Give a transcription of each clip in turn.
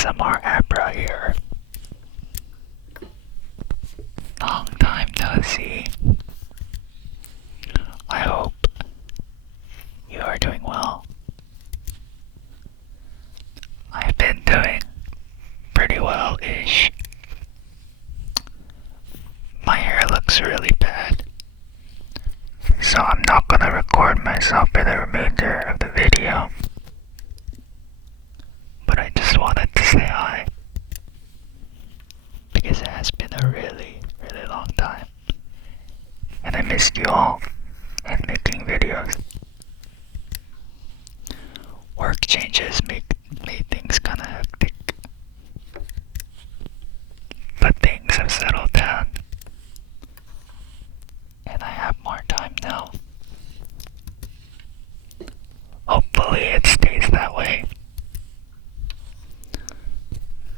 ASMR Abra here. Long time no see. I hope you are doing well. I've been doing pretty well-ish. My hair looks really bad, so I'm not gonna record myself for the remainder of the video. But I just wanted to say hi, because it has been a really long time, and I missed you all and making videos. Work changes made things kinda hectic, but things have settled down, and I have more time now. Hopefully it stays that way.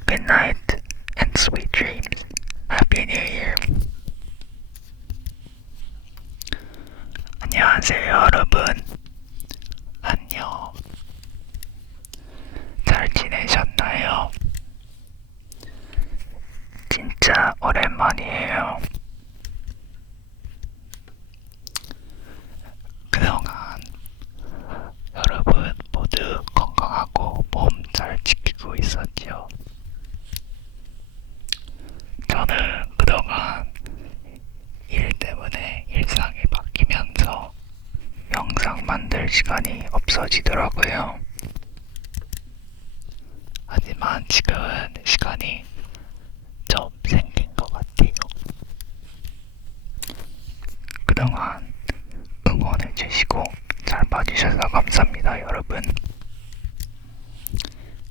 Good night and sweet dreams. Happy New Year. 안녕하세요 여러분. 안녕. 잘 지내셨나요? 진짜 오랜만이에요. 그동안 여러분 모두 건강하고 몸 잘 지키고 있었죠? 저는 그동안 일 때문에 일상이 바뀌면서 영상 만들 시간이 없어지더라고요. 하지만 지금은 시간이 좀 생긴 것 같아요. 그동안 응원해주시고 잘 봐주셔서 감사합니다, 여러분.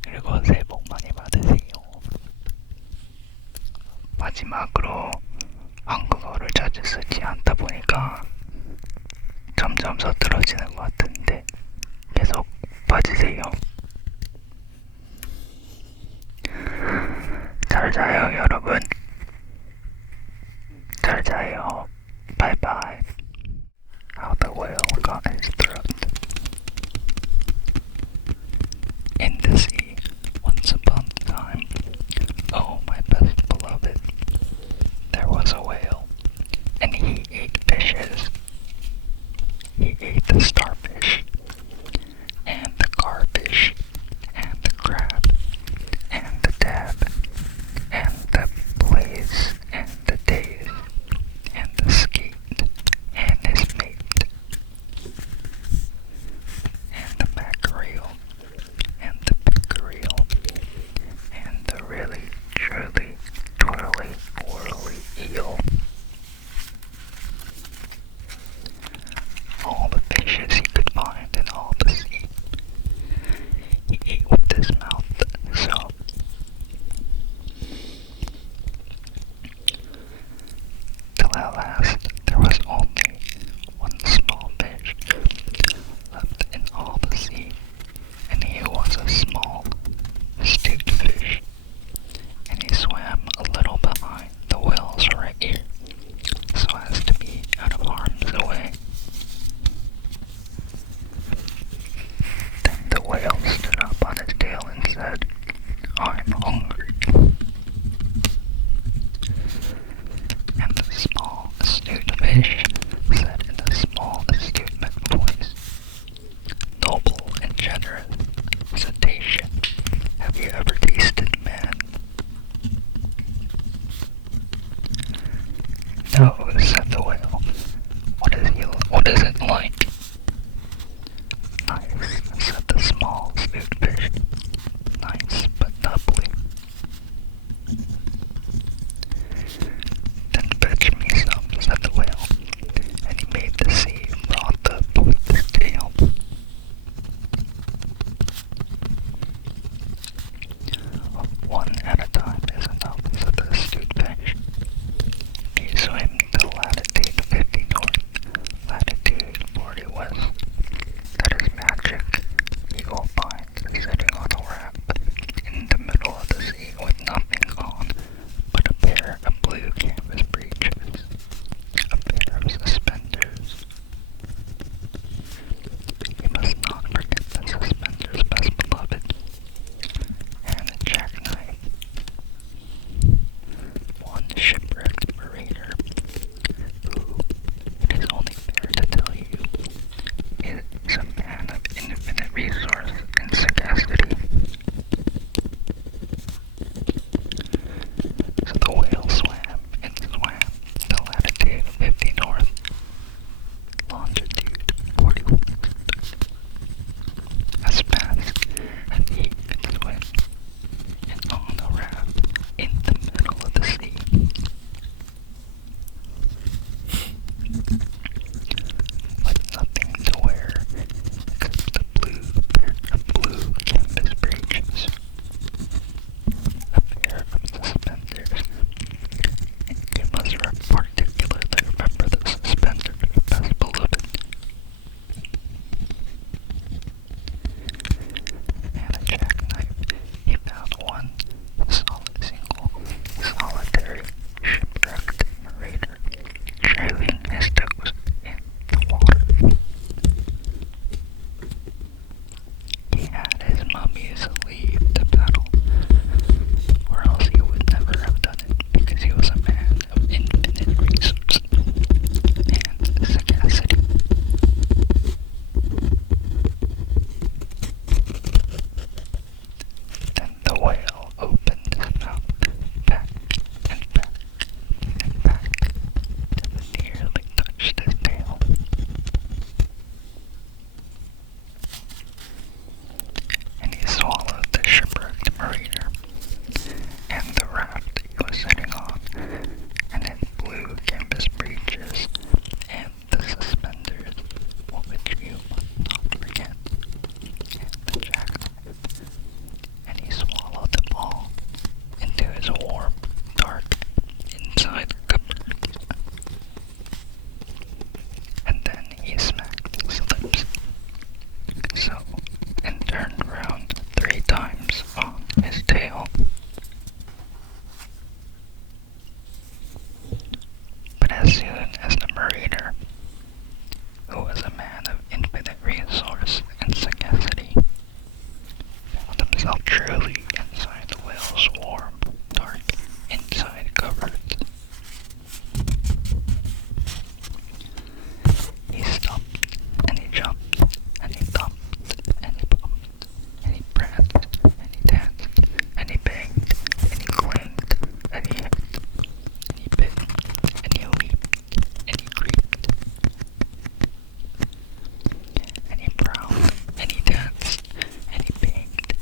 그리고 새해 복 많이 받으세요. 마지막으로 한국어를 자주 쓰지 않다 보니까 점점 서툴어지는 것 같은데 계속 봐주세요. 잘 자요, 여러분. 잘 자요. 바이바이. How the whale got his throat. In the sea, once upon a time, oh my best beloved, there was a whale, and he ate fishes. He ate the starfish, and the garfish, and the crab, and the dab, and the blaze, and the daze, and the skate, and his mate, and the mackerel, and the pickerel, and the really, truly, twirly, whirly eel. All the fishes he could find in all the sea, he ate with his mouth, so. Till at last there was only one small fish left in all the sea, and he was a small, astute fish, and he swam a little behind the whale's right ear, so as to be out of harm's way. Then the whale stood up on his tail and said, "I'm hungry." And the small, astute fish said in a small, astute voice, "Noble and generous cetacean, have you ever tasted man?" "No," said the whale. What is it like?" "Nice," said the small, astute fish. "Nice, but doubly." "Then fetch me some," said the whale, and he made the sea froth up with his tail. "One at a time is enough," said the astute fish. "You swim to latitude with nothing to wear except a blue canvas breeches, a pair of suspenders. You must particularly remember the suspenders, best beloved. And a jackknife. He found one solitary shipwrecked mariner trailing his toes in the water. He had his mummies leave the paddle, or else he would never have done it, because he was a man of infinite resource and sagacity. Then the whale opened his mouth back and back and back till it nearly touched his tail. And he swallowed the shipwrecked mariner and the raft he was sitting on, and his blue canvas breeches, and the suspenders, which you must not forget, and the jackknife, and he swallowed them all into his warm, dark, inside cupboard. And then he smacked his lips, so, and turned round 3 times on his tail. But as soon as the mariner, who was a man of infinite resource and sagacity, found himself truly inside the whale's warm, dark, inside cupboard, he stopped, and he jumped, and he thumped, and he bumped, and he pranced, and he danced, and he banged, and he clanged, and he hit, and he bit, and he leaped, and he creaked, and he prowled, and he danced, and he banged,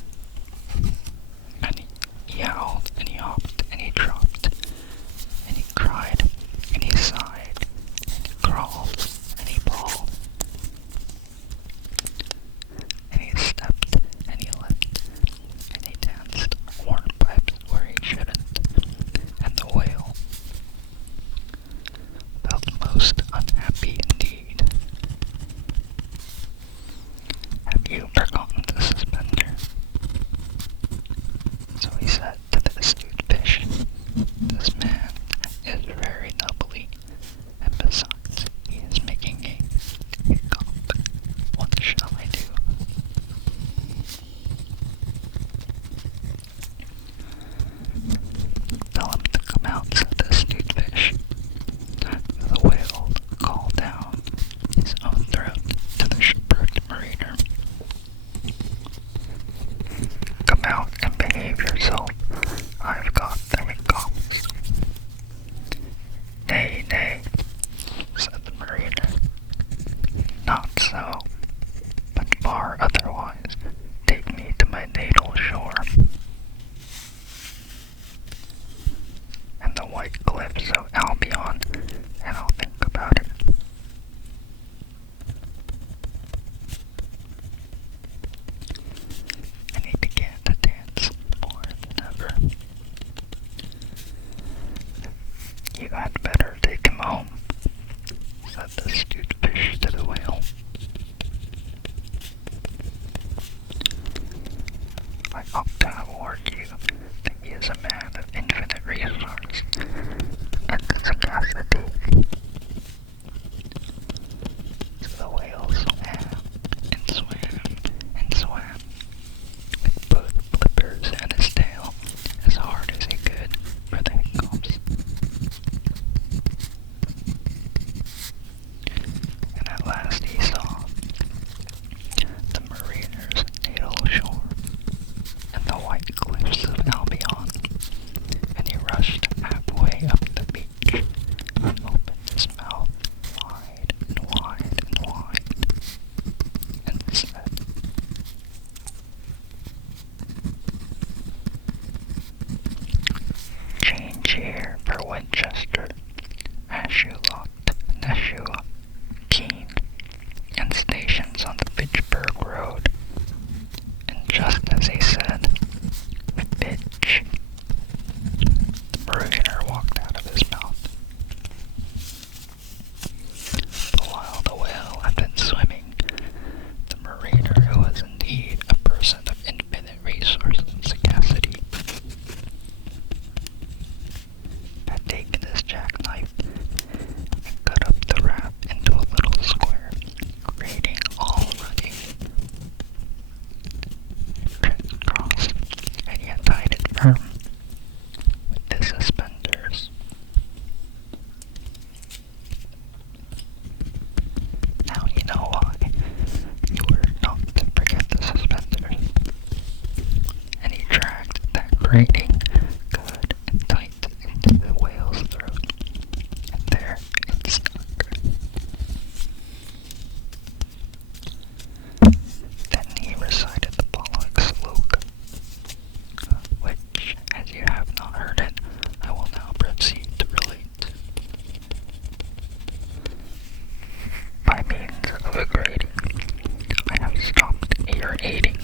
eating.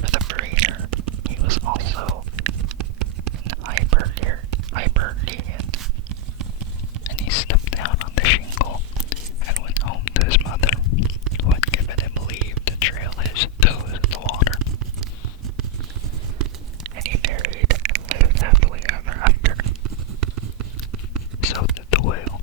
For the breeder, he was also an Iberian, and he stepped out on the shingle and went home to his mother, who had given him leave to trail his toes in the water. And he married and lived happily ever after. So did the whale.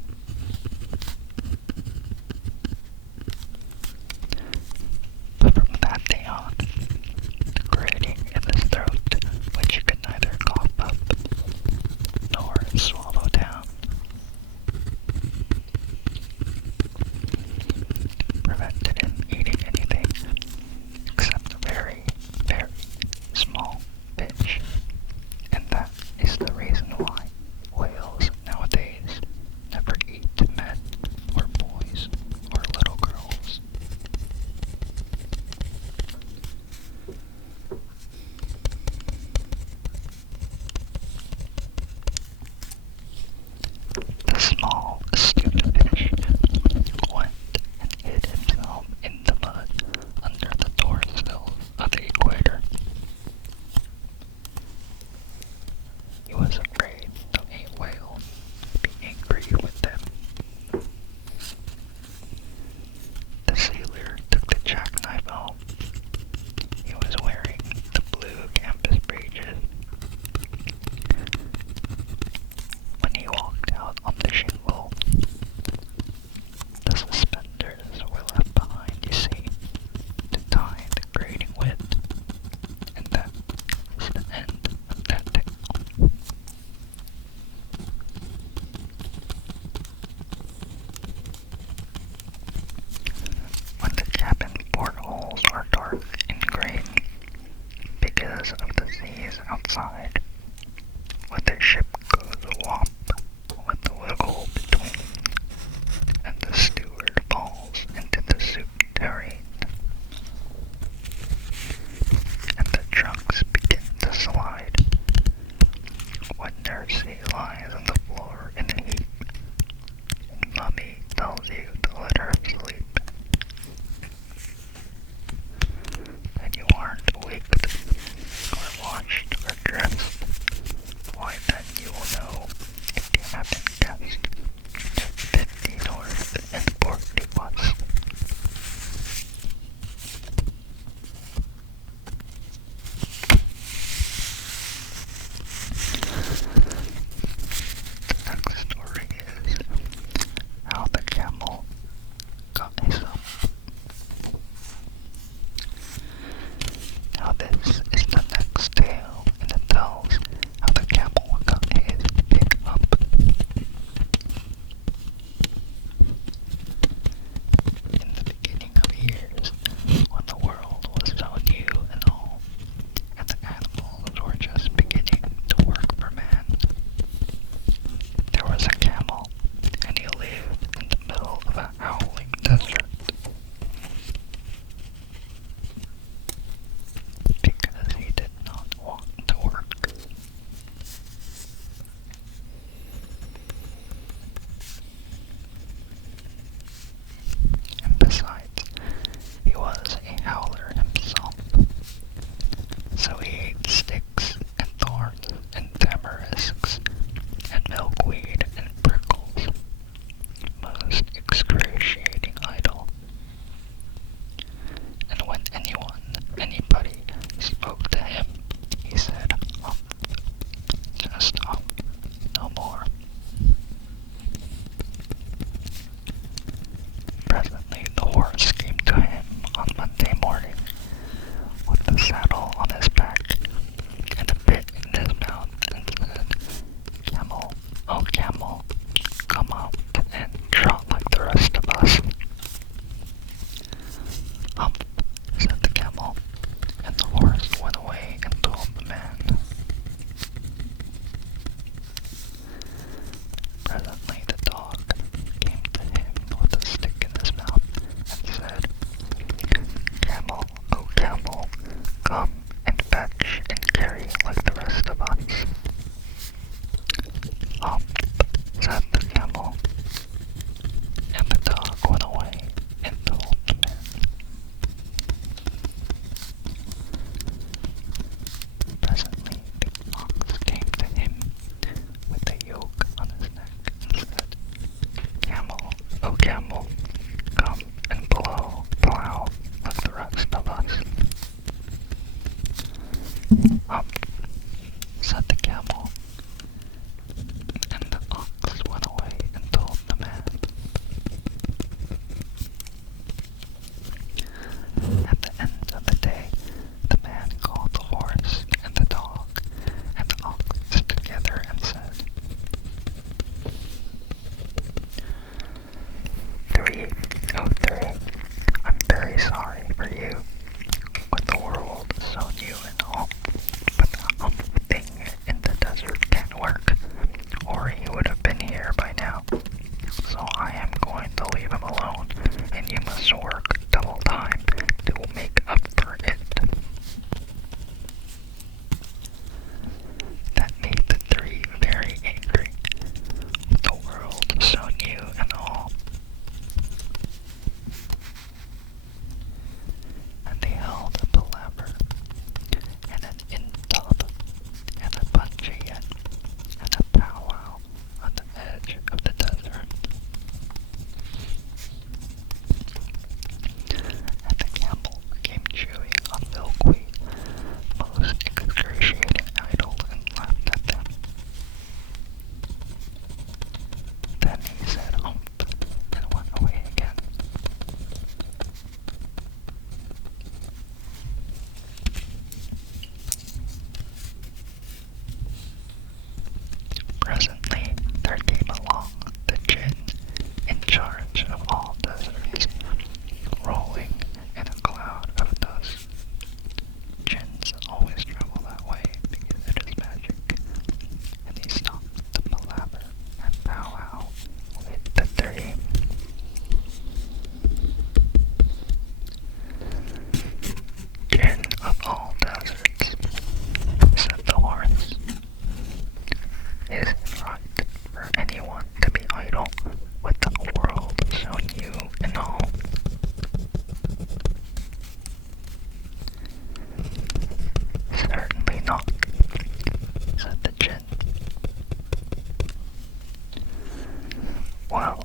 Well,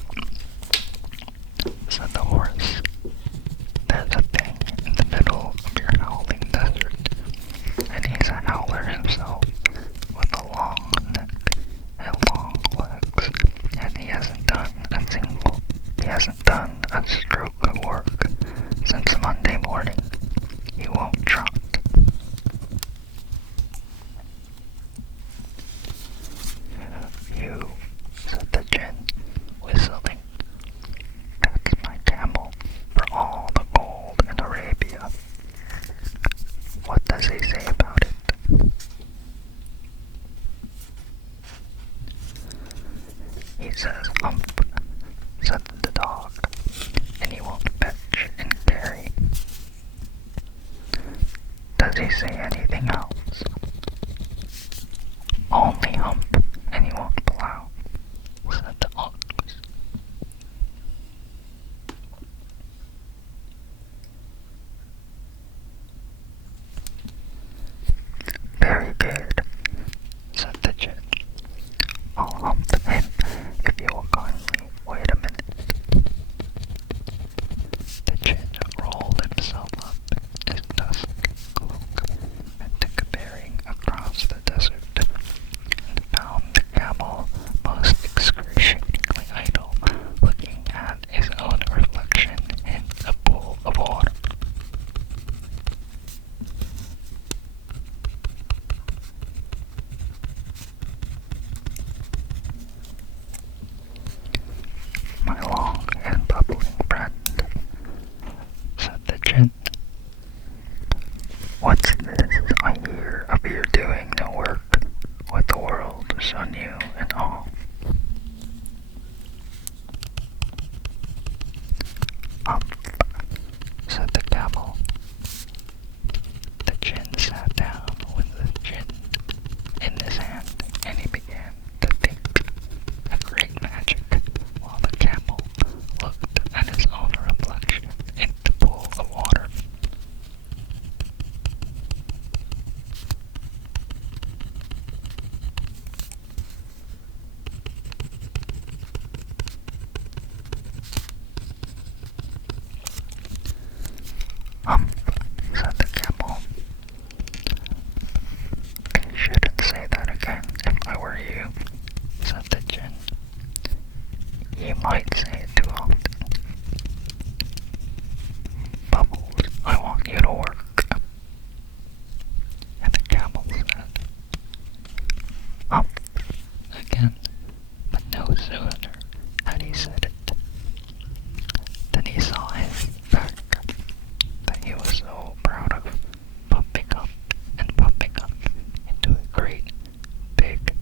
said the horse, there's a thing in the middle of your howling desert, and he's a howler himself, with a long neck and long legs, and he hasn't done a stroke of work since Monday morning. He won't trot. You, said the gin, whistling. That's my camel for all the gold in Arabia. What does he say about it? He says hump, said the dog, and he won't fetch and carry. Does he say anything else? Only hump, and he won't plow, said the ox. Very good, said the gin. I'll hump him if you will kindly wait a minute. The gin rolled himself up his dusk cloak and took a bearing across the desert, and found the camel most excruciatingly idle, looking at his own reflection in a pool of water. My long and bubbling friend, said the gin. What's this I hear of your doing no work, with the world so new and all? Humph, said the camel. The gin sat down with the gin in his hand, and he began to think a great magic, while the camel looked at his own reflection in the pool of water. Humph, said the camel. I shouldn't say that again if I were you, said the gin. You might say it too often. Bubbles, I want you to work. And the camel said, Humph, again, but no sooner had he said it than he saw his back that he was so proud of, pumping up into a great, big,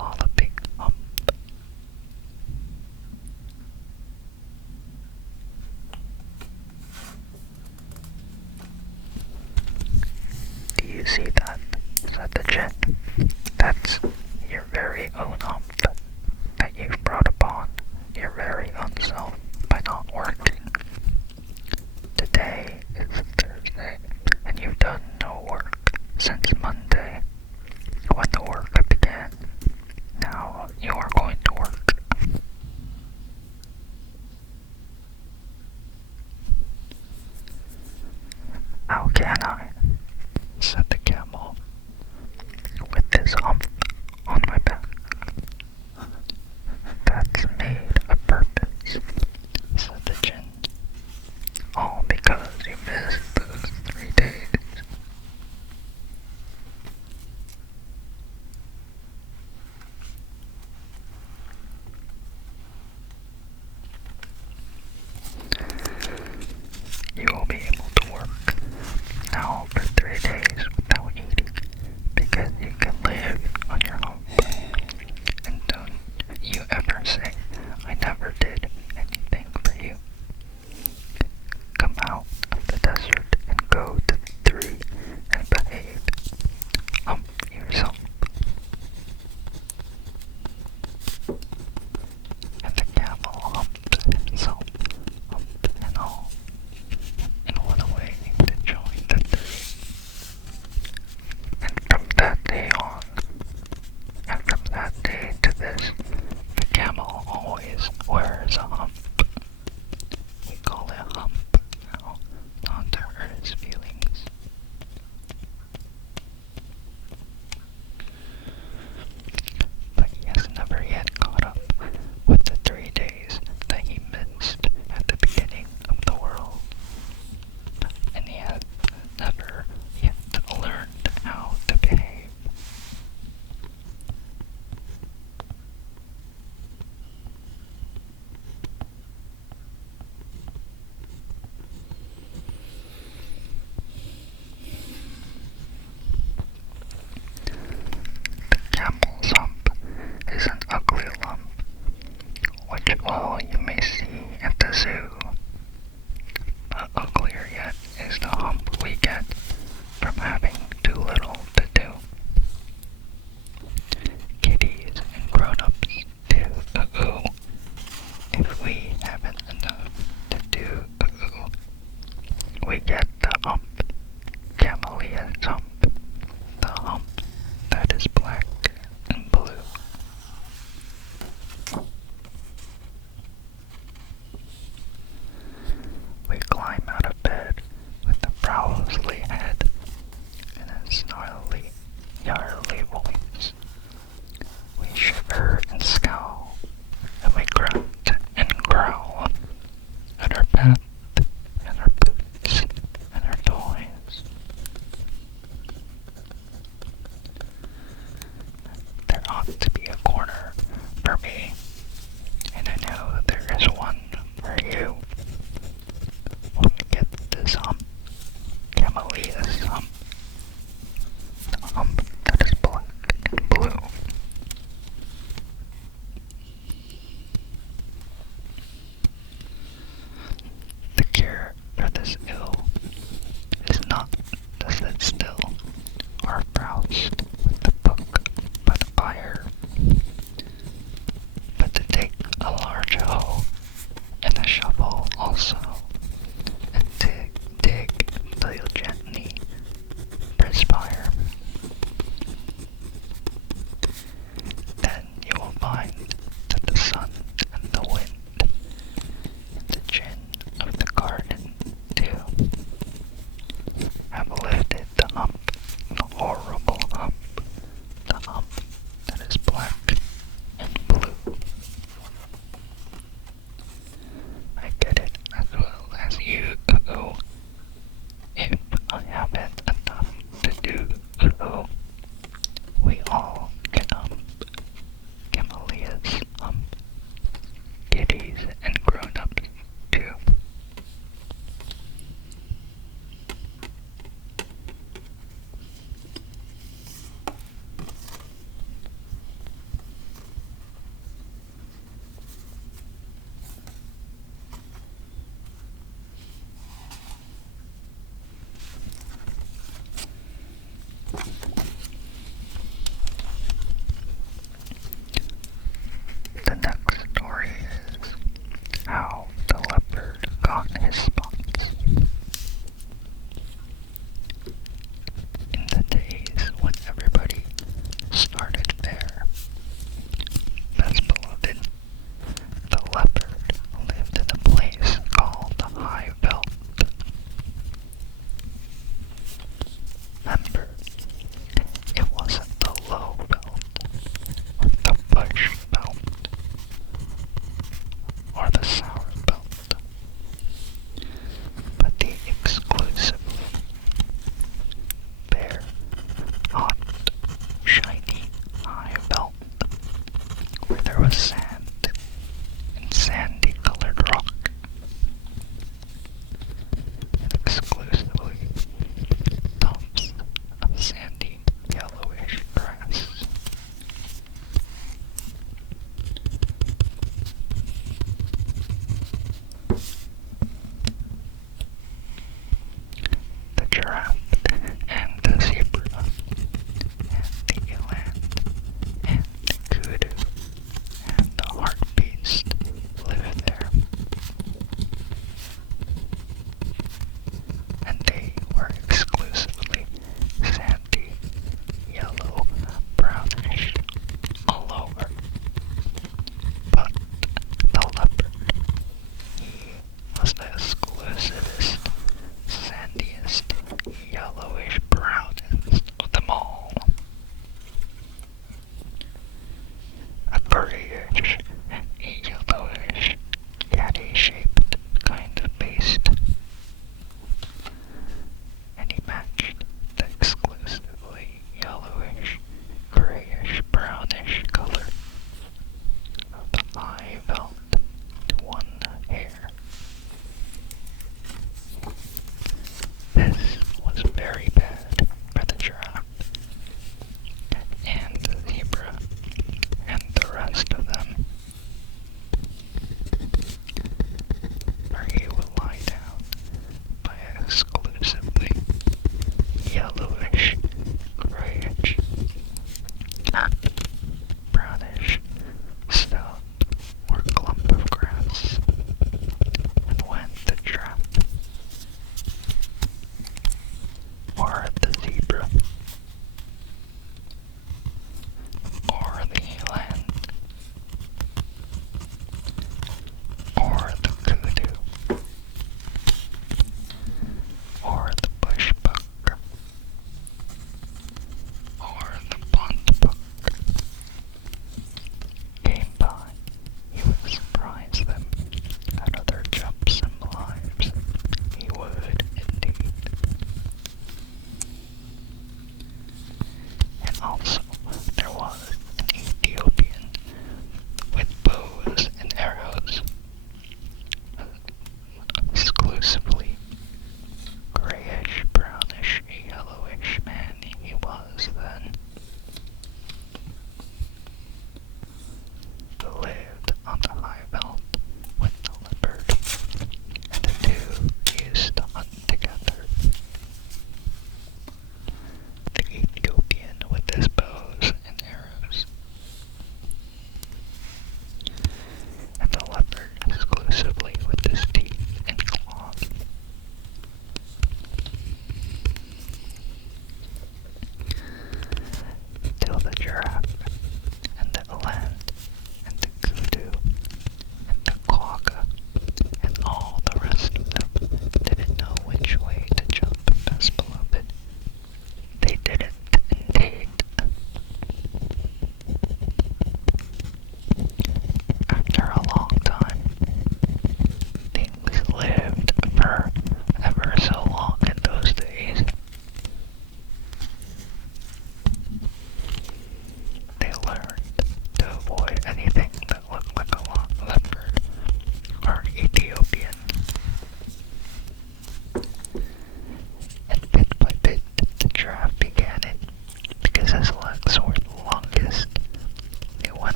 lolloping hump. Do you see that? Said the gin. That's your very own hump that you've brought upon your very own self by not working. Today is Thursday, and you've done no work since Monday, when the work began. Now you are going to work. How can I? Said the camel, with this hump on my back. That's made a purpose, said the gin. All because you missed those 3 days. You will be able to work now for 3 days without eating, because you can live on your hump. And don't you ever say, I never did anything for you. Come out of the desert and go to the tree and behave. Hump yourself. And the camel humped himself, humped and all, and went away to join the tree. And from that day on, and from that day to this, the camel always wears a hump. We call it hump now, not to hurt his feelings. But he has never yet caught up with the 3 days that he missed at the beginning of the world. And he has never yet learned how to behave. The camel's hump is an ugly lump, which all you may see at the zoo. But uglier yet is the hump we get from having too little to do. Kitties and grown-ups do ooh-ooh if we haven't enough to do ooh-ooh. We get the hump, Camelia's hump, the hump that is black and blue.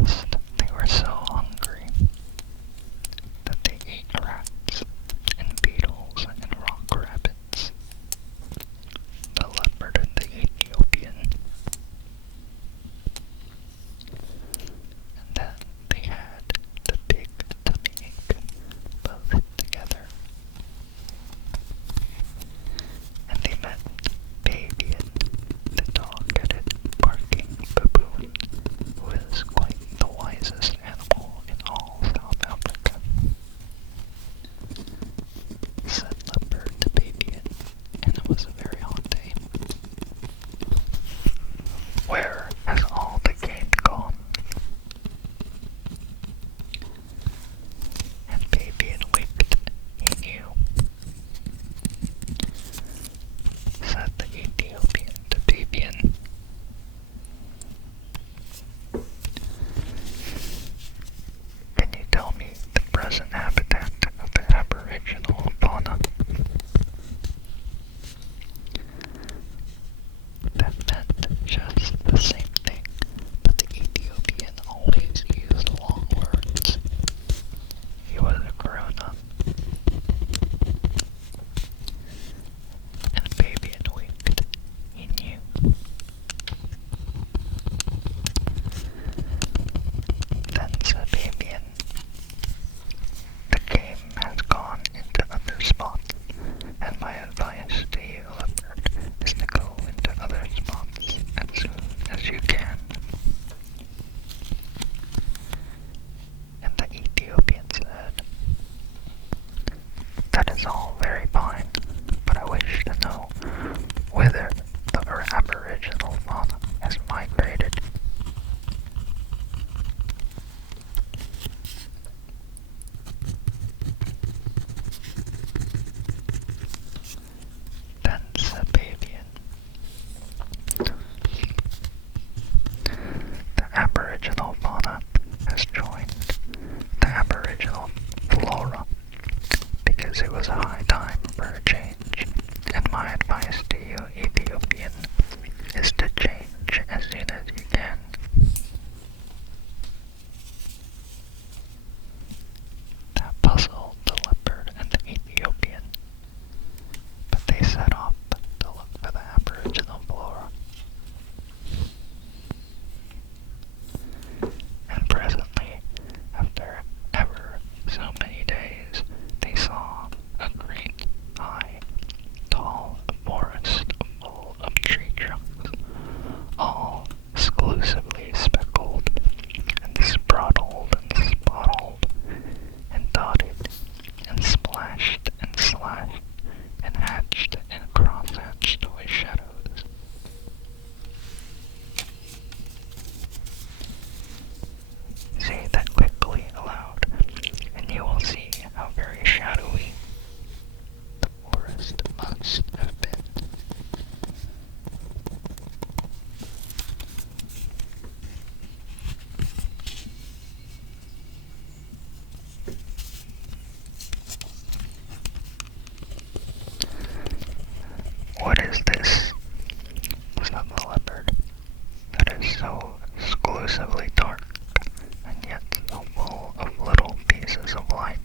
last, they were so hungry that they ate rats and beetles and rock rabbits. The leopard and the Ethiopian. And then they had the big tummy ache, both together. And they met Fabian, the dog-headed barking baboon, who is quite the wisest animal in all South Africa. Said Leopard to Fabian, and it was a very hot day. Where has all the game gone? And Fabian winked. He knew. Said the Ethiopian to Fabian. Can you tell me the present habitat of the Aboriginal fauna? That meant just the same thing, but the Ethiopian always used long words. He was a grown-up. And Fabian winked. He knew. Then said Fabian, the game has gone into other spots, and my advice to you, Leopard, is to go into other spots as soon as you can. And the Ethiopian said, that is all very fine, but I wish to know whether the Aboriginal fauna has migrated. Then said Fabian, the Aboriginal fauna has joined the Aboriginal flora because it was a high time for a change, and my advice to you, Ethiopian, is to change as soon as you can. That puzzled the leopard and the Ethiopian, but they set off to look for the Aboriginal flora. And presently, after ever so many days, they saw a great, high, tall forest full of tree trunks, all exclusively speckled and sprattled and spottled and dotted and splashed and slashed and hatched and cross-hatched with shadows. Say that quickly aloud, and you will see how very shadowy the forest must have been. What is this? Said the leopard. That is so exclusively dark, and yet so full of little pieces of light.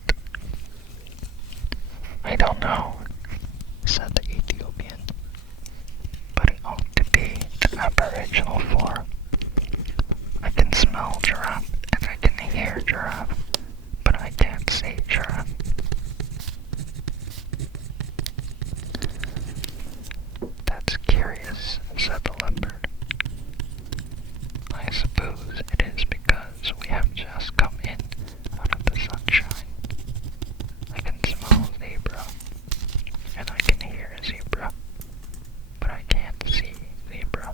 I don't know, said the Ethiopian, but it ought to be the Aboriginal flora. I can smell giraffe and I can hear giraffe, but I can't see giraffe. That's curious, said the leopard. I suppose it is because we have just come in out of the sunshine. I can smell zebra, and I can hear zebra, but I can't see zebra.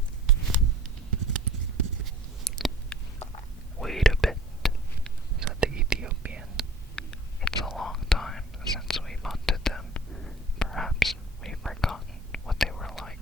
Wait a bit, said the Ethiopian. It's a long time since we've hunted them. Perhaps we've forgotten what they were like.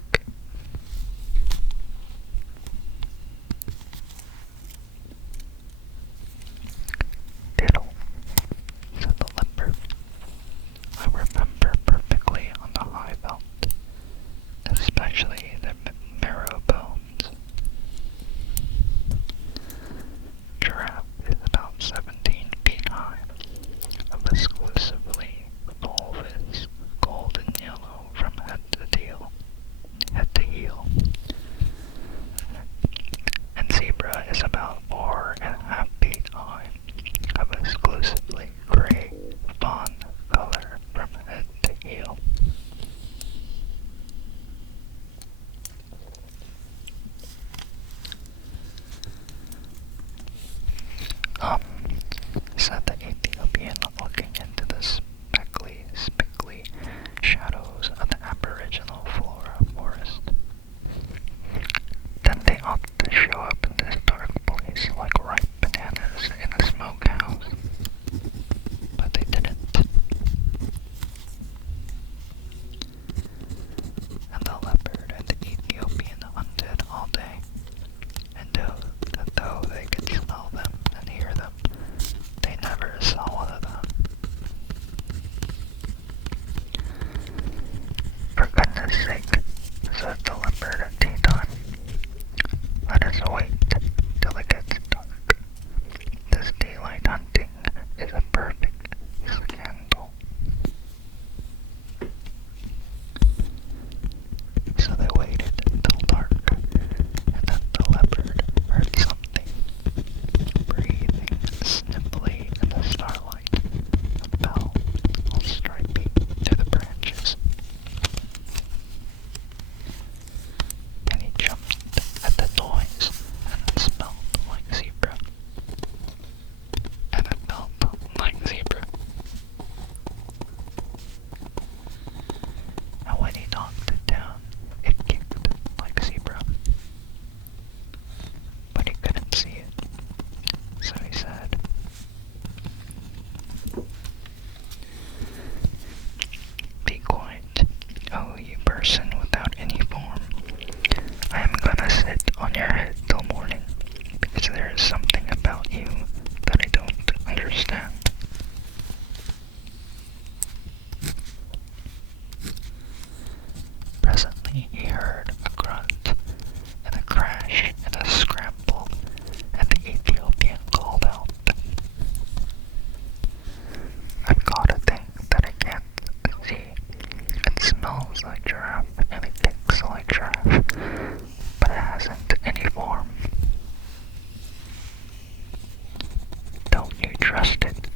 trust it,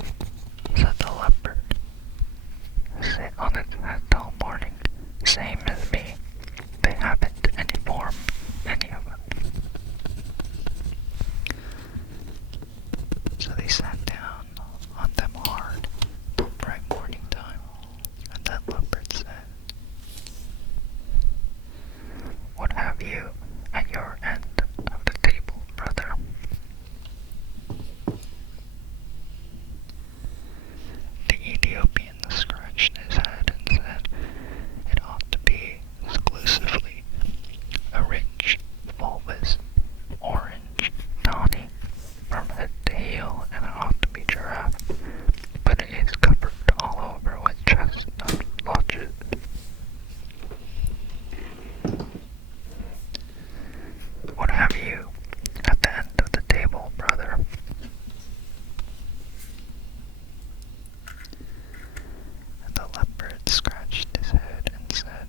said the leopard. Sit on its head all morning, same as me. They haven't any form, any of it. So they sat down on them hard till bright morning time, and that leopard said, "What have you at your end of the table, brother?" The Ethiopian scratched his head and said, "It ought to be exclusively a rich, bulbous, orange tawny from head to heel, and it ought to be giraffe, but it is covered all over with chestnut lodges." "What have you at the end of the table, brother?" And the leopard scratched his head and said,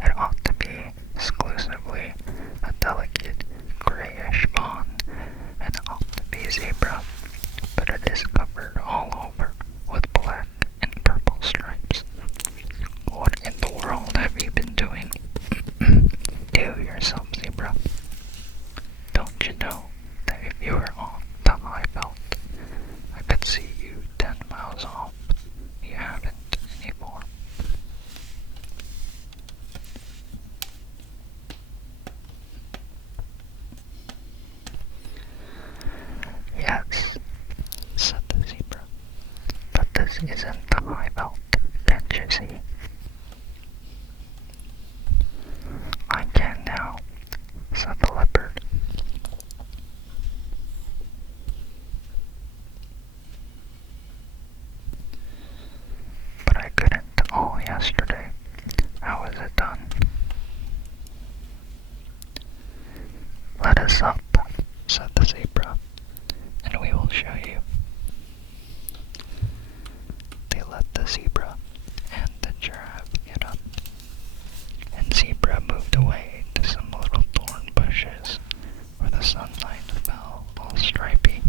"It ought to be exclusively a delicate grayish fawn, and it ought to be zebra, but it is covered all over with black and purple stripes. What in the world have you been doing to yourself, zebra? Don't you know that if you were on the high belt, I could see you 10 miles off? You haven't any form." "Yes," said the zebra, "but this isn't the high belt, can't you see?" "I can now," said the leopard. "But I couldn't all yesterday. How is it done?" "Let us up," said the zebra, "and we will show you." They let the zebra and the giraffe get up, and zebra moved away to some little thorn bushes where the sunlight fell all stripy,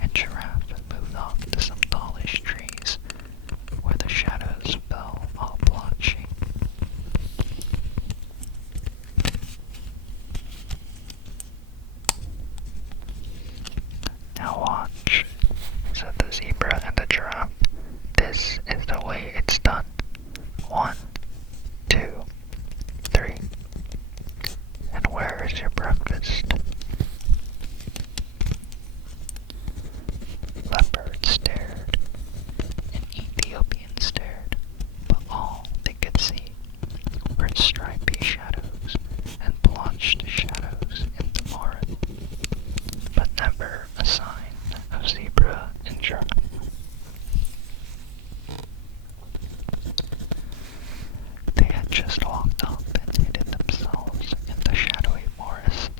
and giraffe moved off to some tallish trees where the shadows fell all blotchy. "Now watch," said the zebra and the giraffe. "This is the way it's done. 1, 2, 3. And where is your breakfast?" Leopard stared, and Ethiopian stared, but all they could see were stripy shadows and blotched shadows in the forest, but never a sign of zebra and giraffe. They had just walked up and hidden themselves in the shadowy forest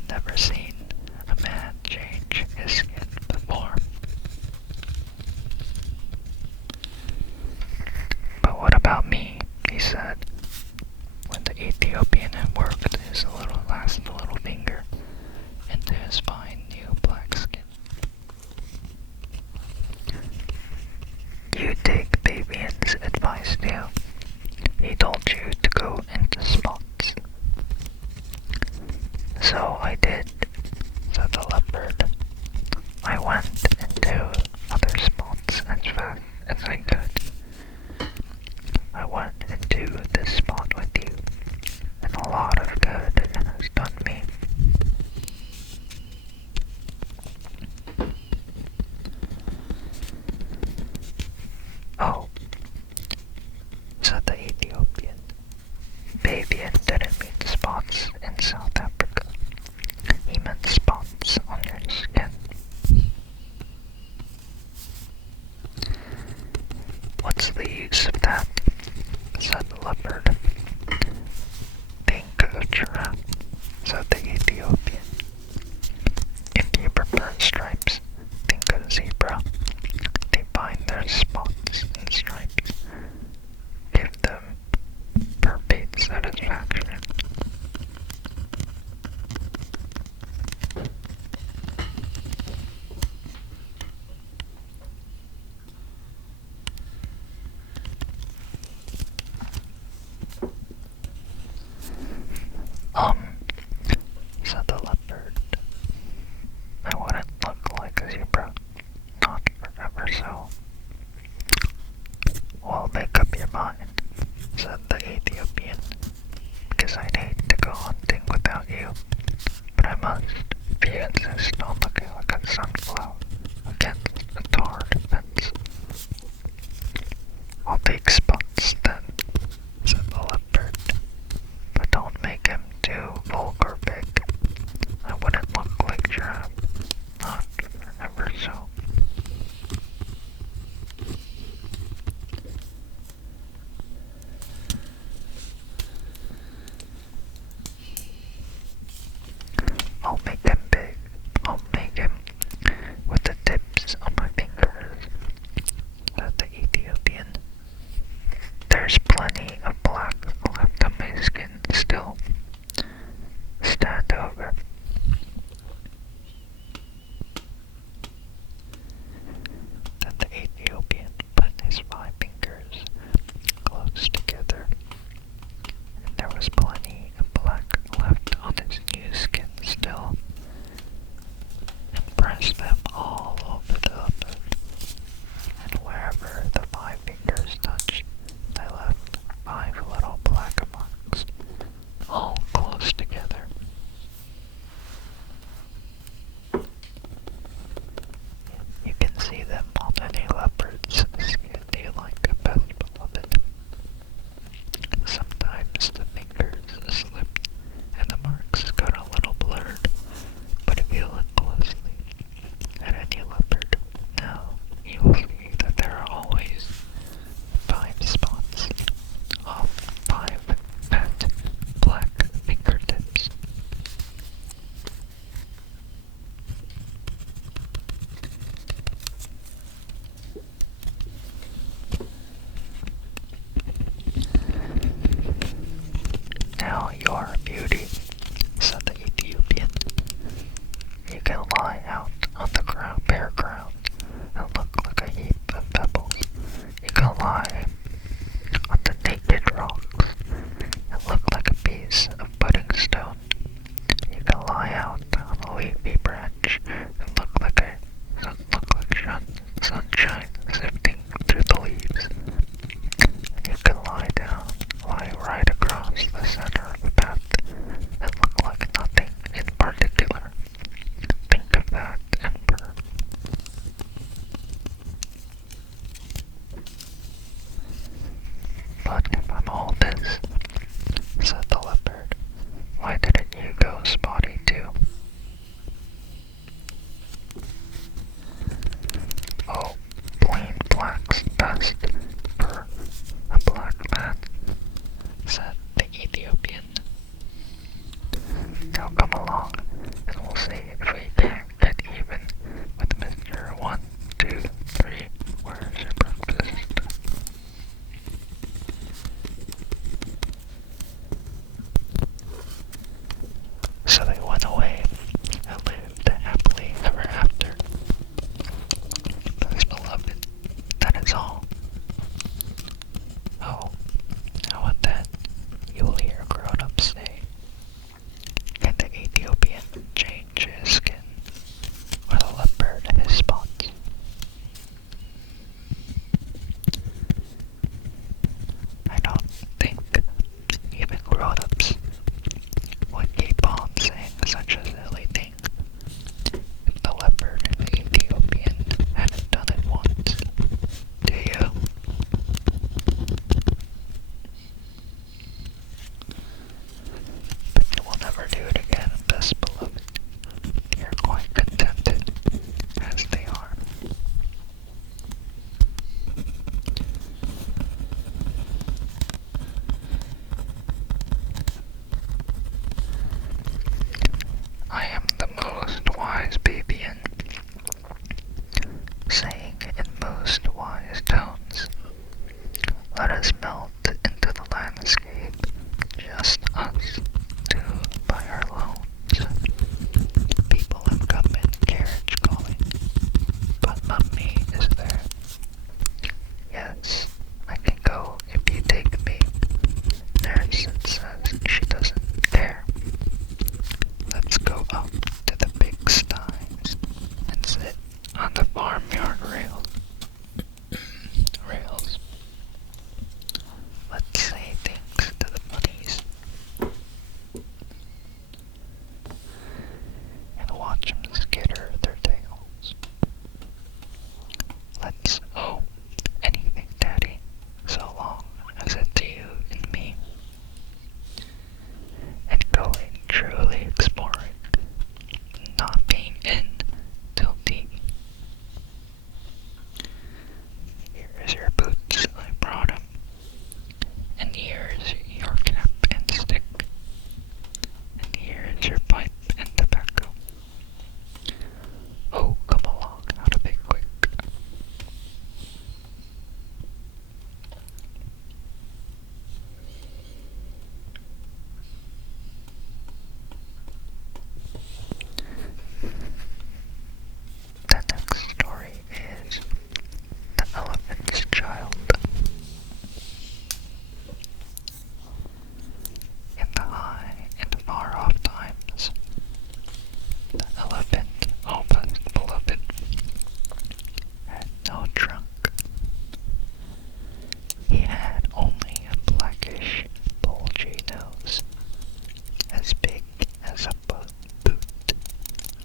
had never seen a man change his skin before. But what about me? He said, when the Ethiopian had worked his last little finger into his fine new black skin. You take Fabian's advice too. He told you to go into spots. So I did, said the leopard. I went into other spots as fast as I could. I went into this spot with you, and a lot of good it has done me. Oh, said the Ethiopian. Fabian didn't mean spots in South Africa. He meant spots on your skin. What's the use of that? Said the leopard. Think of giraffe, said the Ethiopian. If you prefer stripes, think of zebra. They find their spots and stripes give them perfect satisfaction. Said the leopard. I wouldn't look like a zebra, not forever so. Well, make up your mind, said the Ethiopian, because I'd hate to go hunting without you, but I must if you insist on looking like a sunflower against a tarred fence. I'll take spots then, said the leopard, but don't make him too vulgar big. I wouldn't look like giraffe, not forever so. I'll make him big. I'll make him with the tips of my fingers, said the Ethiopian. There's plenty of black left on my skin still. Stand over. Then the Ethiopian put his 5 fingers close together, and there was plenty of black left on his new skin still, and pressed them all over the leopard, and wherever the 5 fingers touched, they left 5 little black marks, all close together. You can see them on any leopard's skin you like best, beloved. Sometimes the fingers slip and the marks got a little blurred, but if you look closely at any leopard now, you will see that there are always 5 spots of 5 fat black fingertips. Now you're a beauty, said the Ethiopian. You can lie out on the bare ground and look like a heap of pebbles. You can lie on the naked rocks and look like a piece of pudding stone. You can lie out on a leafy branch and look like sunshine sifting through the leaves. And you can lie right across the center of the path and look like nothing in particular. Think of that, Emperor. But if I'm all this, said the leopard, why didn't you go spotty too? Oh, plain black's best for a black man, said the Ethiopian. Now come along, see if we can get even with Mr. 1, 2, 3, where's your breakfast? So they went away and lived happily ever after. Best beloved, that is all. Oh, now with that, you will hear grown-ups say, "Can the Ethiopian change his skin, or the leopard his spots?" I don't think even grown-ups would keep on saying such a silly thing if the leopard and the Ethiopian hadn't done it once. Do you? But you will never do it again, best beloved. You're quite contented as they are. I am the most wise Babian, saying in most wise tones, "Let us melt into the landscape, just us two by our lones. People have come in carriage calling, but Mummy is there. Yes, I can go if you take me. Nurse says she doesn't care. Let's go up to the big sties and sit on the farmyard rails. Let's say things to the bunnies and watch them skitter their tails. Let's, anything, Daddy, so long as it's you and me. And going truly exploring, not being in till tea. Here's your boots, I brought 'em. And here's your cap and stick. And here's your pipe and tobacco. Oh, come along, not a bit quick." The next story is The Elephant's Child. In the high and far-off times, the elephant, oh best beloved, had no trunk. He had only a blackish, bulgy nose, as big as a boot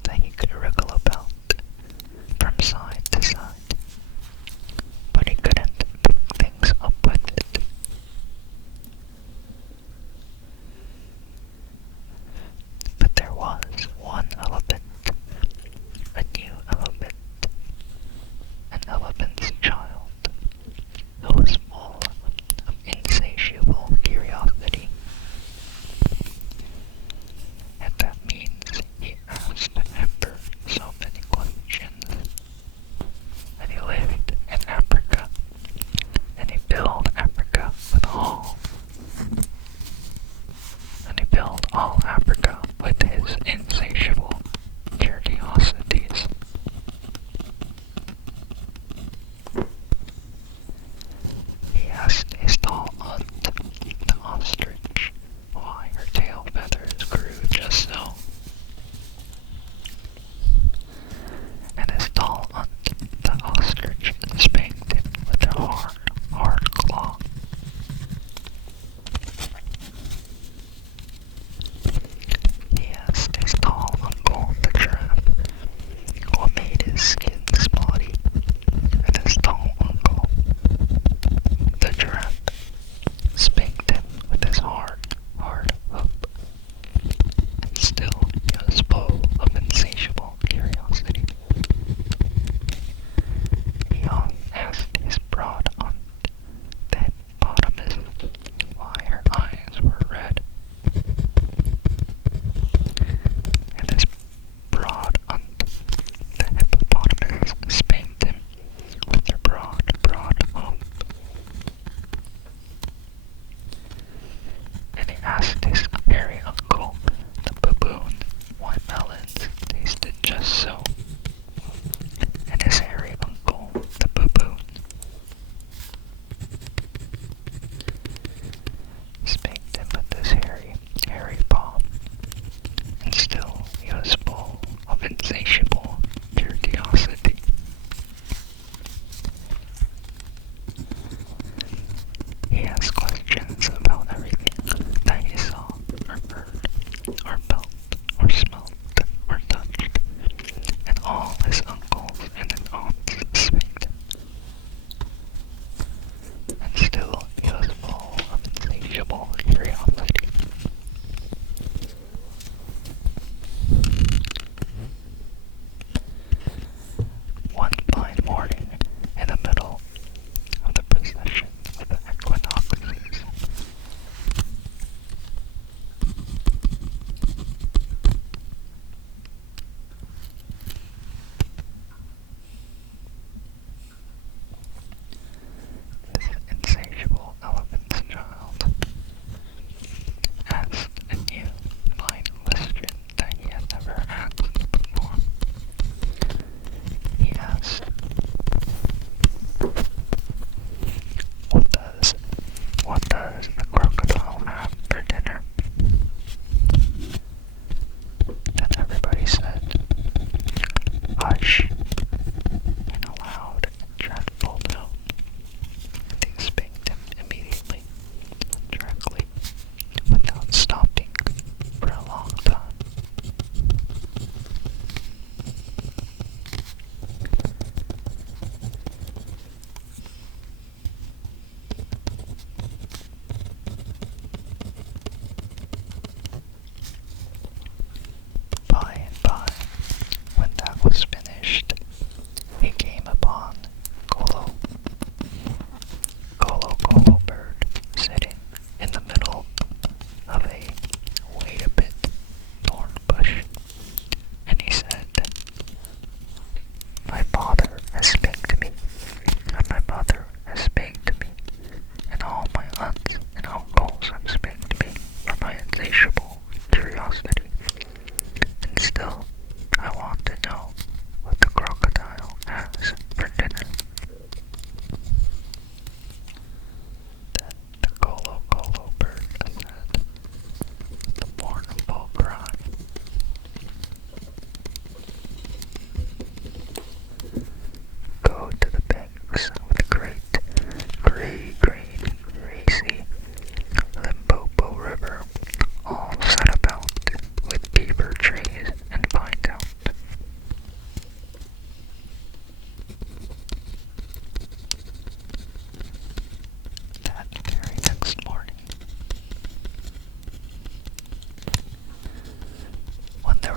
that he could wriggle about from side to side, but he couldn't pick things up with it. But there was one elephant, a new elephant, an elephant's child, who was full of insatiable curiosity. And that means he asked ever so many questions. And he lived in Africa, and he filled Africa with all. And he filled all Africa with his insatiable curiosities. He asked his tall aunt, the ostrich, why her tail feathers grew just so. And his tall aunt, the ostrich, spanked him with her hard claw. He asked his tall uncle, the giraffe, what made his skin spotty, and his tall uncle, the giraffe, spanked him with his hard hook. And still he was full of insatiable curiosity. He asked his broad aunt, the hippopotamus, why her eyes were red. And his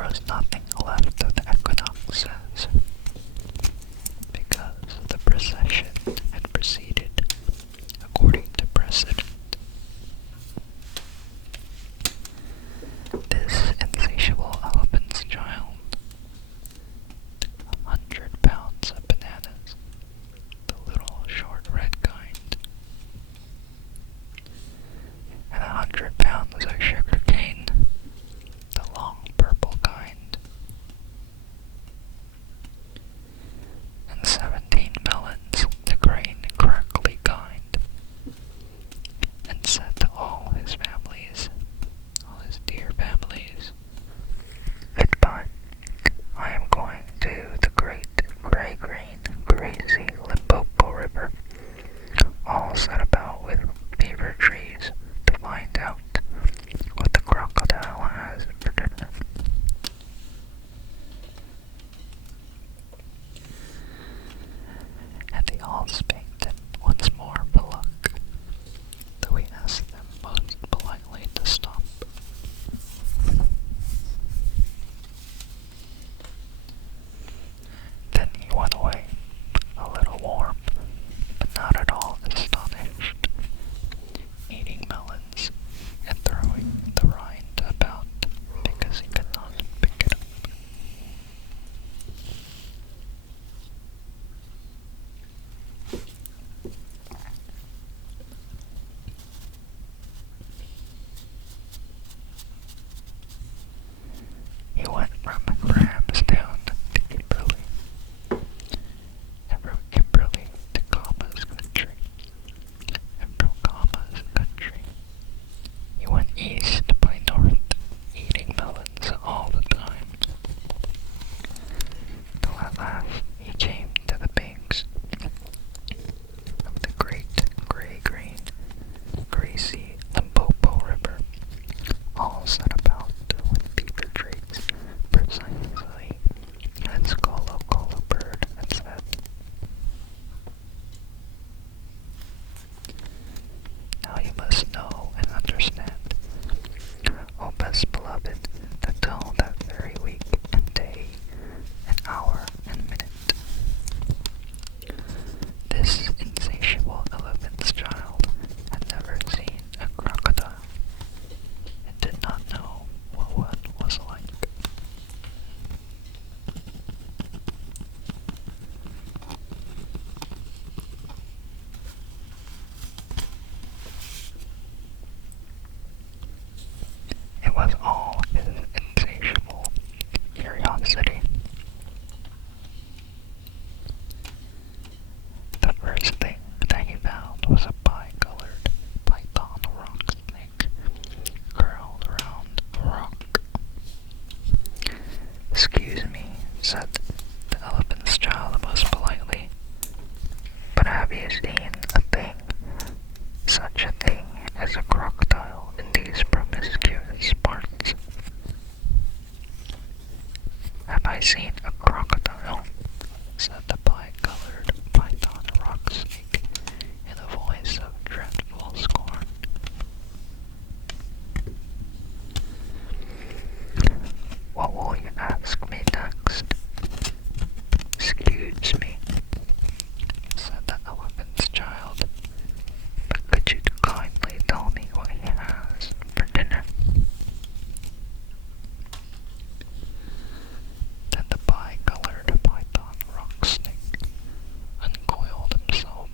was nothing left of the equinoxes, because the procession had proceeded according to precedent. This insatiable elephant's child took 100 pounds of bananas, the little short red kind, and 100 pounds of sugar cane, the long purple kind, and 17 melons, the green crackly kind, and said to all his families, all his dear families, "Goodbye. I am going to the great gray-green, greasy Limpopo River, all set about with beaver trees, to find out what the crocodile has for dinner." And they all spanked him once more for luck, though he asked them most politely to stop. Then he went away, a little warm, but not at all astonished, eating melons and throwing the rind about because he could not pick it up. He went from Grahamstown to Kimberley, and from Kimberley to Kama's country, and from Kama's country he went east by north, eating melons all the time, till at last he came to the banks of the great gray-green, greasy Limpopo River, all set about with beaver trees, precisely as Colo Bird had said. Now you must know and understand, O best beloved, that till that very week and day and hour and minute, this insatiable elephant's child had never seen a crocodile, and did not know what one was like. It was all his insatiable curiosity. The first thing that he found was a bi-colored python rock snake curled around a rock. "Excuse me," said the elephant's child most politely, "but have you seen a thing, such a thing as a crocodile in these promiscuous parts?" "Have I seen a crocodile?" said the bi-colored python rock snake in a voice of dreadful scorn. "What will you ask me next?" "Excuse me," said the elephant's child, "but could you kindly tell me what he has for dinner?" Then the bi-colored python rock snake uncoiled himself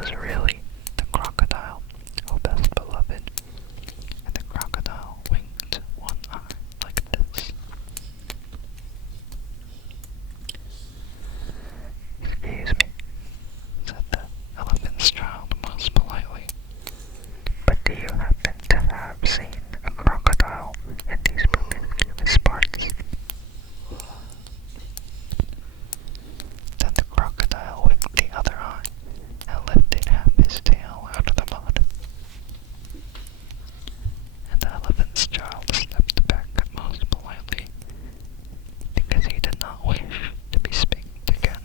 was really the crocodile, oh best beloved, and the crocodile winked one eye like this. Excuse me, said the elephant's child most politely, but do you happen to have seen a crocodile in these promiscuous parts? Then the crocodile winked the other eye and lifted half his tail out of the mud. And the elephant's child stepped back most politely, because he did not wish to be spanked again.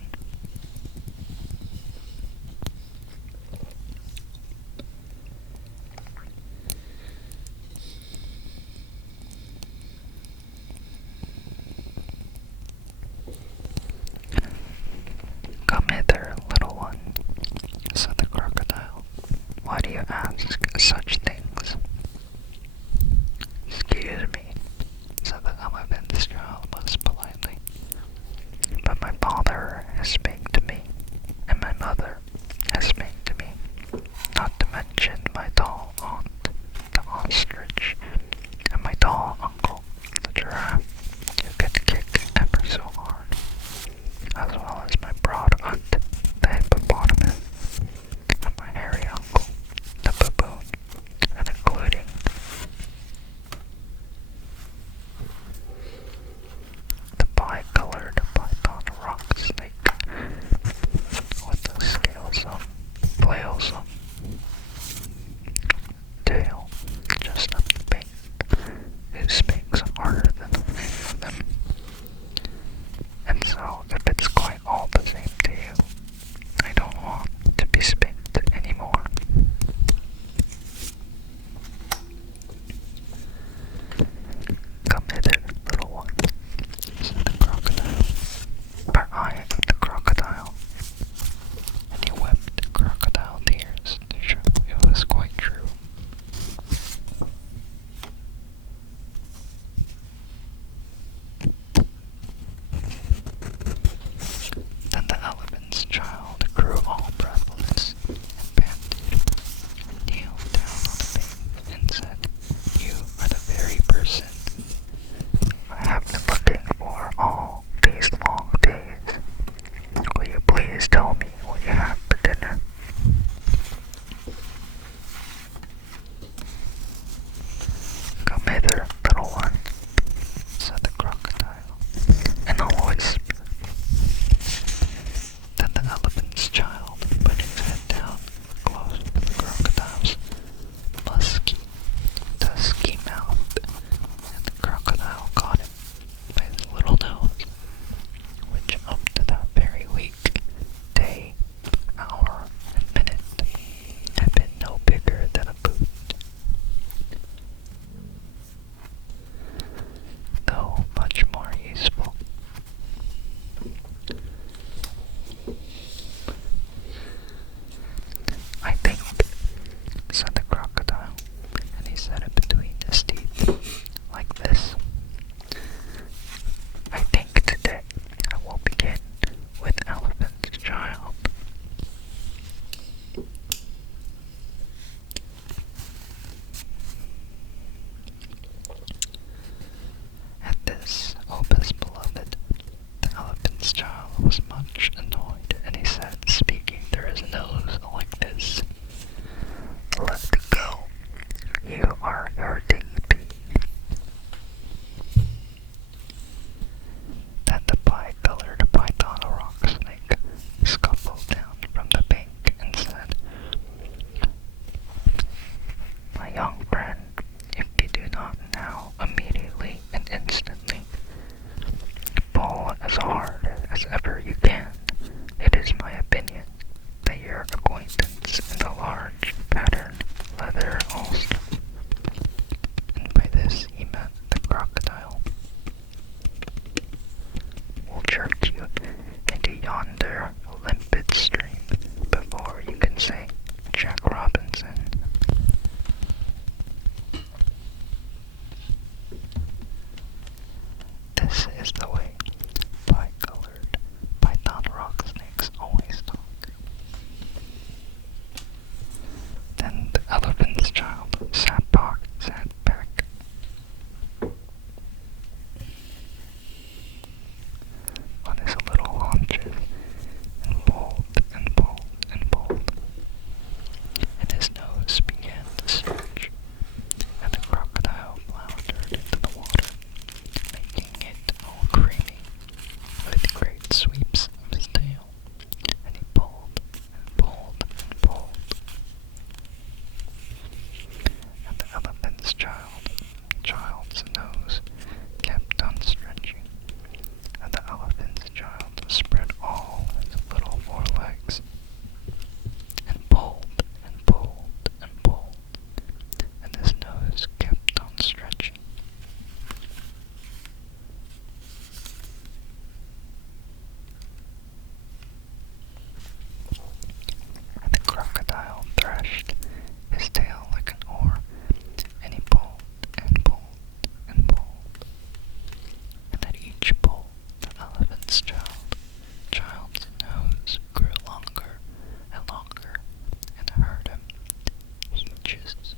Come hither, little one, said the crocodile. Why do you ask such things? Excuse me, said the elephant's child most politely, but my father has spanked me, and my mother has spanked me, not to mention my tall aunt, the ostrich, and my tall uncle, the giraffe, who could kick ever so hard, as well as my broad aunt, the hippopotamus, and my hairy uncle, the baboon, and including the bi-colored python rock snake with the scalesome, flailsome tail just of pink, who speaks harder than any of them. And so, if it's quite all the same to you, I don't want to be spanked anymore. Come hither, little one, said the crocodile. For I am the crocodile. And he wept crocodile tears to show it was quite true. Then the elephant's child grew all breathless and panted, and kneeled down on the bank and said, You are the very person I have been looking for all these long days. Will you please tell me what you have for dinner? Come hither, little one, said the crocodile, in a whisper. Then the elephant's child put his head down close to the crocodile's musky, dusky mouth, and the crocodile caught him by his little nose, which up to that very week, day, hour, and minute had been no bigger than a boot. Though much more useful. I think, said the crocodile, and he said it between his teeth, like this. I think today I will begin with elephant's child. At this, oh best beloved, the elephant's child was much annoyed, and he said, speaking through his nose like this, Let go. You are hurting me. Then the bi-colored python rock snake scuffled down from the bank and said, My young friend, if you do not now immediately and instantly pull as hard as ever you can, it is my opinion that your acquaintance in the large pattern leather ulster, and by this he meant the crocodile, will jerk you into yonder limpid stream before you can say Jack Robinson. This is the way bi-colored python rock snakes always talk. elephant's child's nose grew longer and longer, and hurt him. He just...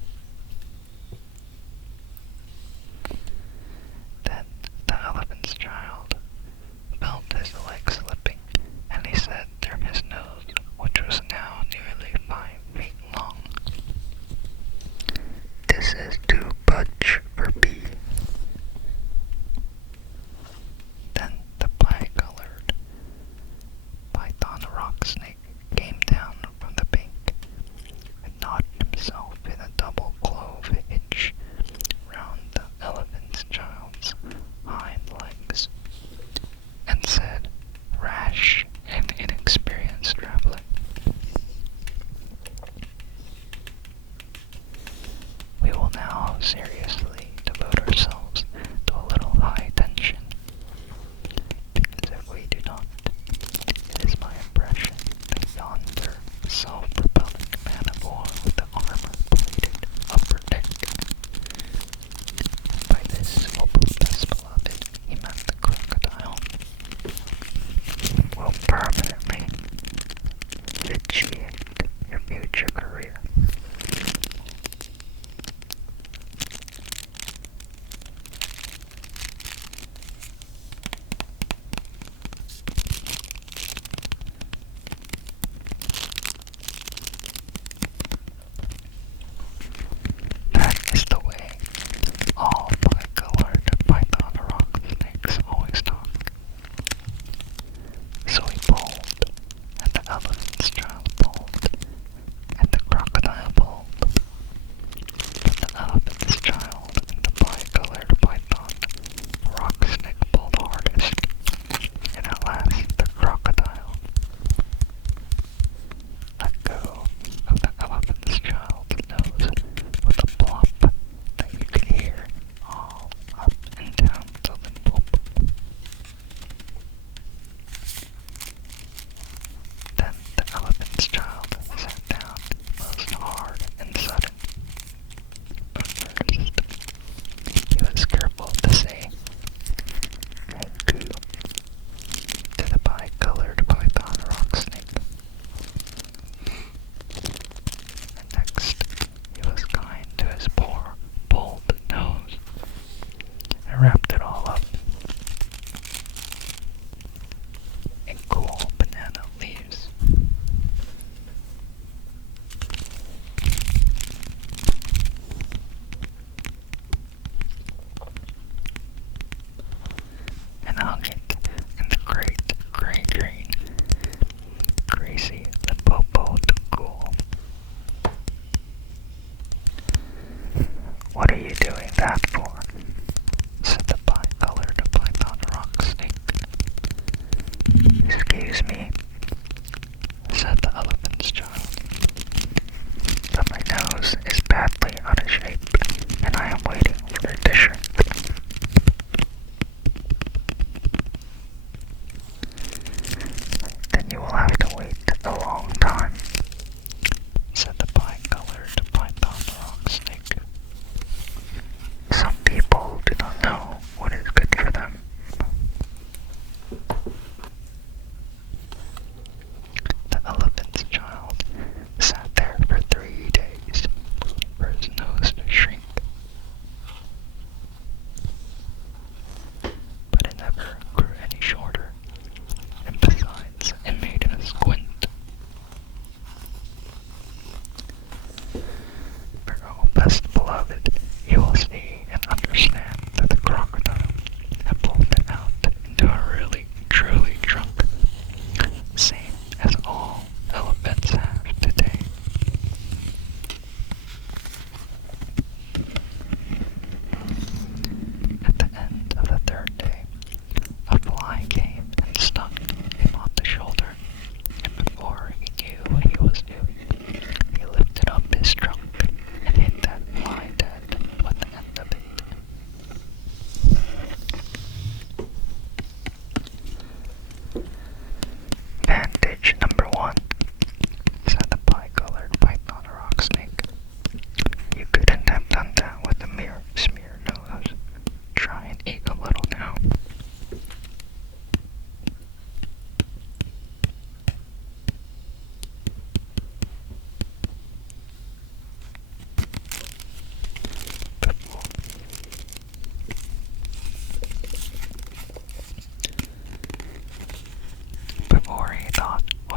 Then the elephant's child felt his leg slipping, and he said through his nose, which was now nearly 5 feet long, "This is too much for me." Then the pie-colored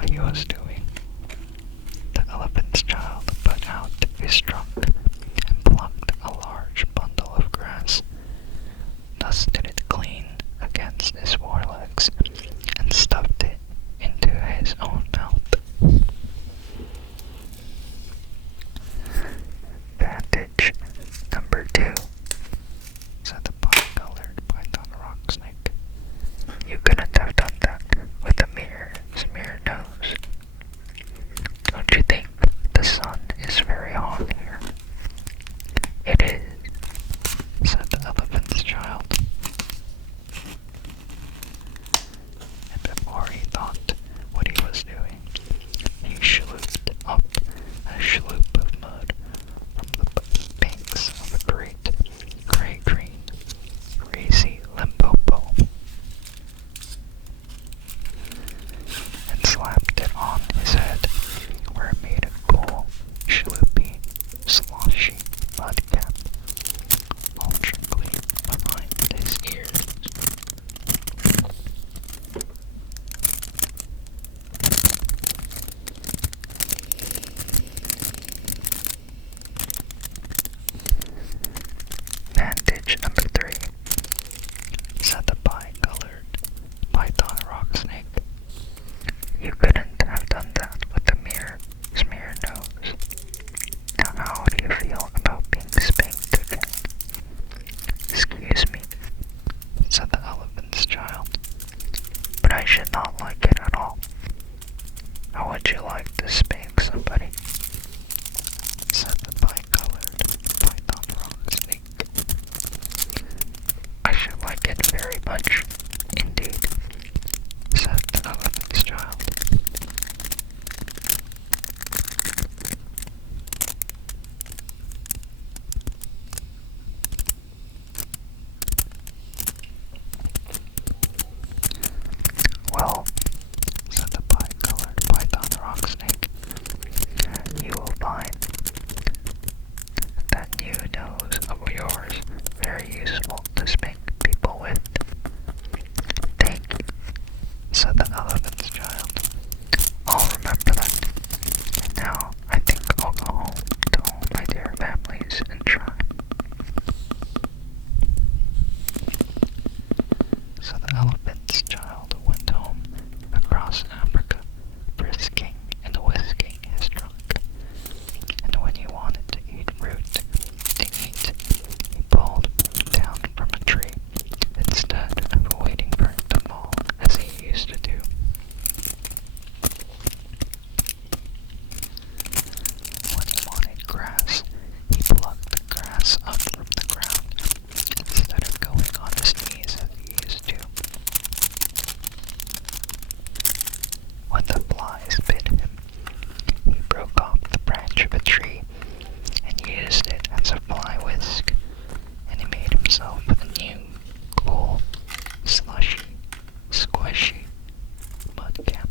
what he was doing. The elephant's child put out his trunk and plucked a large bundle of grass, dusted it clean against his forelegs, and stuffed it into his own mouth. Vantage number 2, said the bi-colored python rock snake. You couldn't have done that with a mere smeared nose. Don't you think the sun is very hot here? It is, said the elephant's child. And before he thought what he was doing, he slooped up a sloop of mud from the banks of a great gray-green, greasy Limpopo and slapped it on his head, where it made a cool, sloopy, sloshy mud cap, all trickly behind his ears. Vantage number 3, said the bi-colored python rock snake. You couldn't have done that with a mere smeared nose. Now how do you feel about being spanked again? Excuse me, said the elephant's child, but I should not like it at all. How would you like to spank somebody? Said the bi-colored python rock snake. I should like it very much indeed, said the elephant's child. Well, said the bi-colored python rock snake, you will find that new nose of yours very useful to spank people with. Thank you, said the elephant's child. I'll remember that. And now I think I'll go home to all my dear families and try. So the elephant's child went home across Africa, frisking and whisking his trunk. And when he wanted to eat fruit to eat, he pulled down from a tree instead of waiting for it to fall as he used to do. When he wanted grass, he plucked the grass up from the ground instead of going on his knees as he used to. When the flies bit him, he broke off the branch of a tree and used it as a fly whisk, and he made himself a new, cool, slushy, squishy mud cap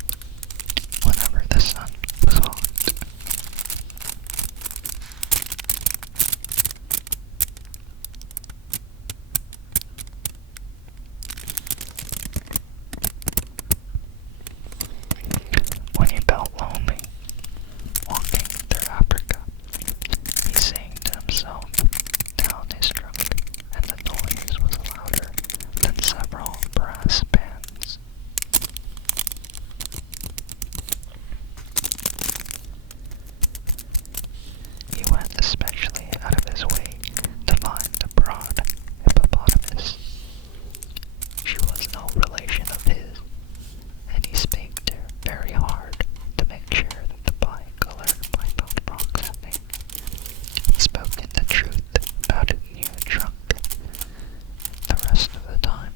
whenever the sun was hot. When he felt lonely, walking through Africa, he sang to himself down his trunk, and the noise was louder than several brass bands. He went especially out of his way to find a broad hippopotamus. She was no relation of his, and he spanked her very hard to make sure that the bi-colored python rock snake had spoken the truth about his new trunk. The rest of the time,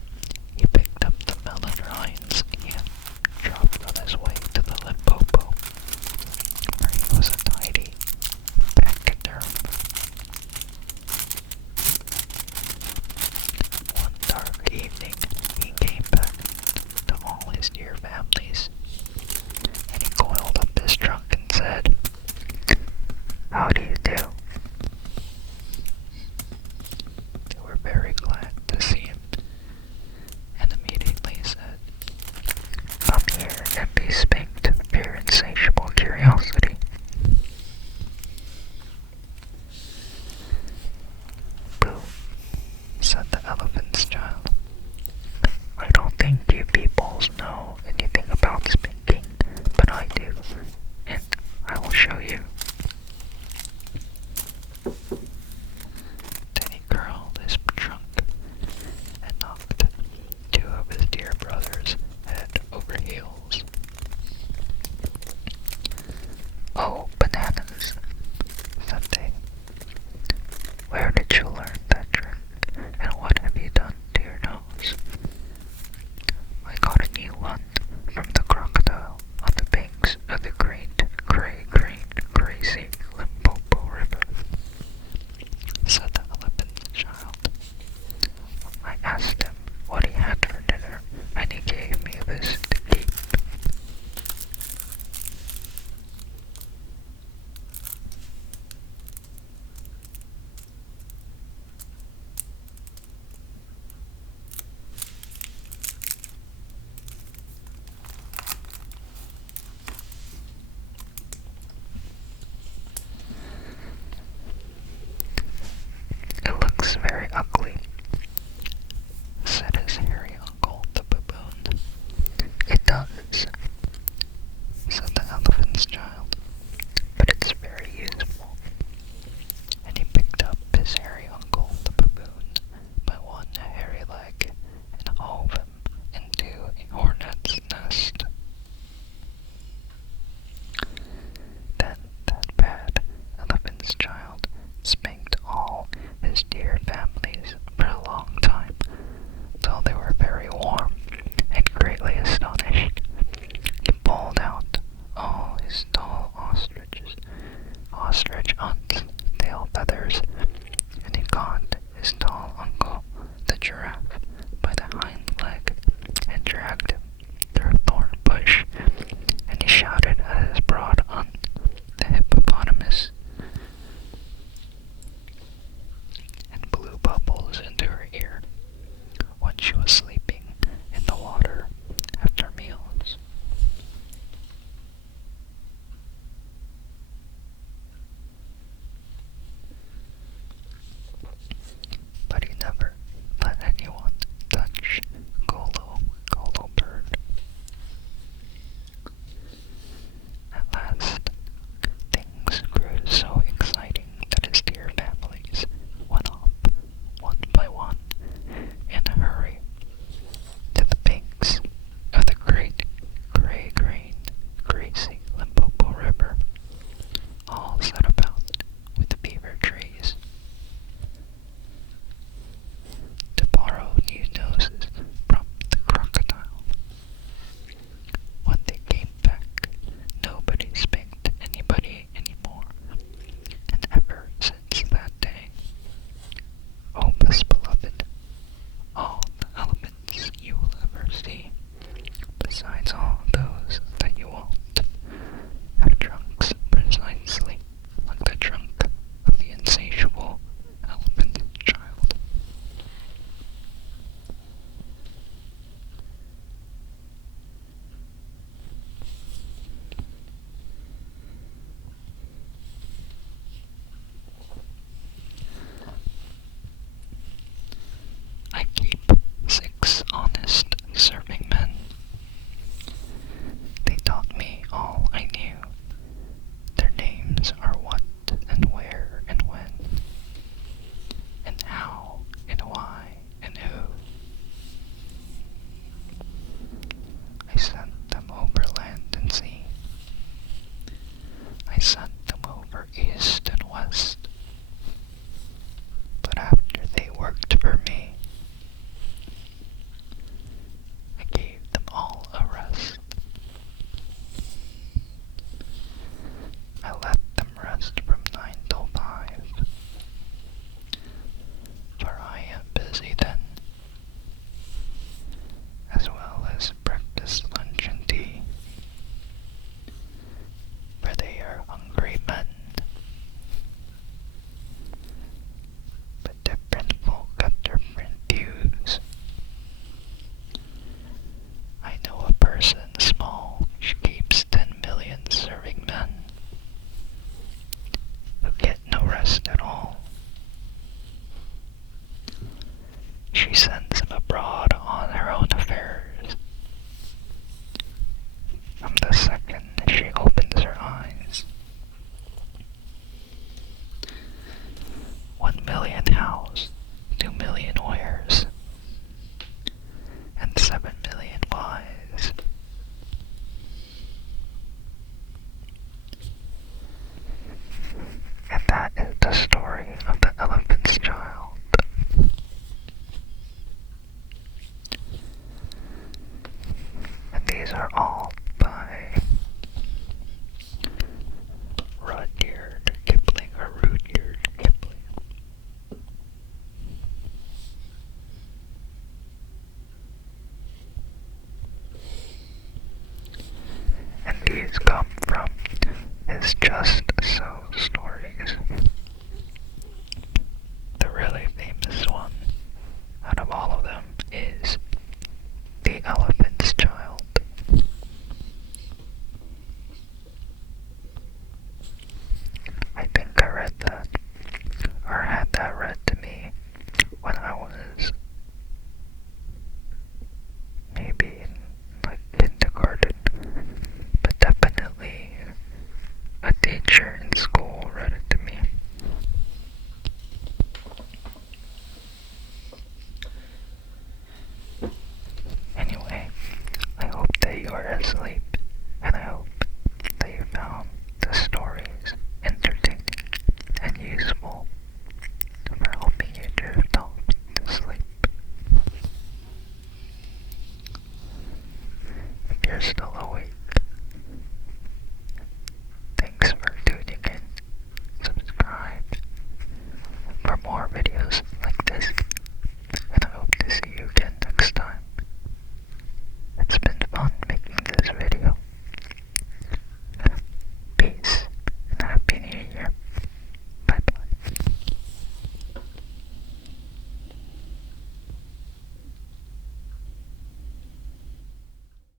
he picked up the melon rinds he had dropped on his way to the Limpopo, where he was a tidy pachyderm. One dark evening, he came back to all his dear families, and he coiled up his trunk and said, "How do you do?" They were very glad to see him, and immediately said, "Come here and be spanked very the second she opens her eyes. 1 million hows, 2 million wheres, and 7 million whys. And that is the story of the elephant's child. And these are all by Rudyard Kipling or Rudyard Kipling. And these come from his Just So stories. The really famous one out of all of them is The Elephant's Child. I think I read that, or had that read to me when I was maybe in like kindergarten, but definitely a teacher in school read it to me. Anyway, I hope that you are asleep, and I hope that you found the stories entertaining and useful for helping you drift off to sleep. If you're still awake,